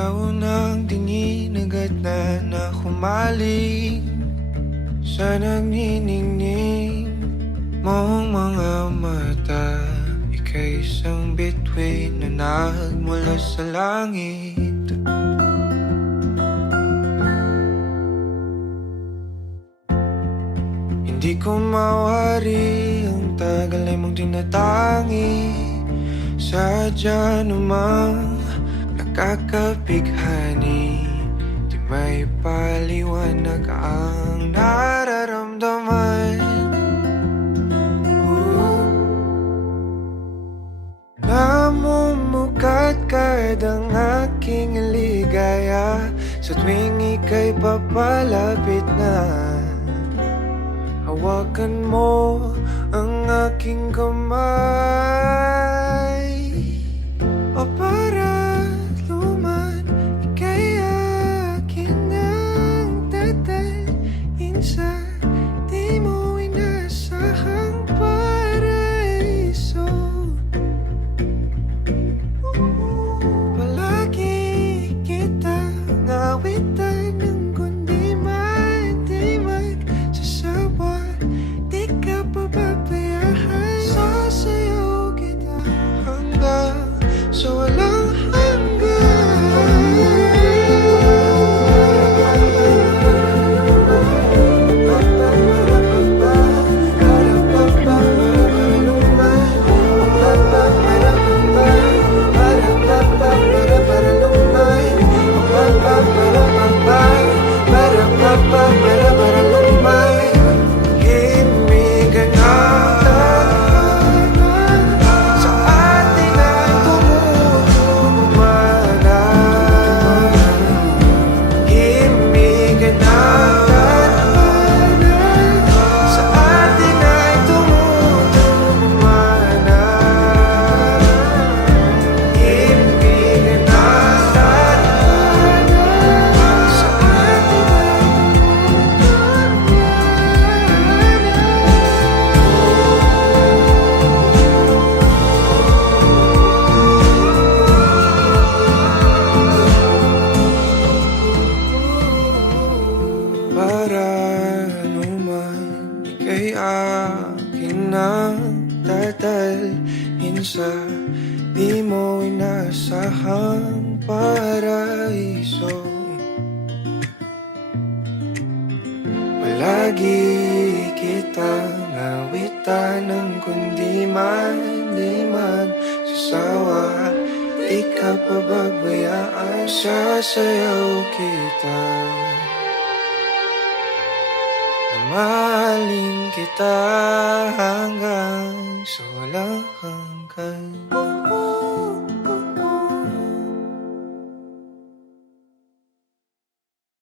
Sa unang tingin agad na humaling sa nagniningning mong mga mata. Ika'y isang bituin na nagmula sa langit. Hindi ko mawari ang tagal ay mong tinatangi. Sadya namang nakakapighani, di may paliwanag ang nararamdaman. Namumukat kadang aking ligaya sa tuwing ika'y papalapit na. Hawakan mo ang aking kamay, o para luman ika'y akin nang dadalhin sa di mo inasahang paraiso. Palagi kitang awitan ng kundi man di magsasawa. Di ka pababayaan, sasayaw kita hanggang sa walang ika'y akin nang dadalhin sa di mo inasahang paraiso. Palagi kitang awitan ng kundi man di magsasawa. Di ka pababayaan, sasayaw kita. Mahalin kita hanggang sa walang hanggan.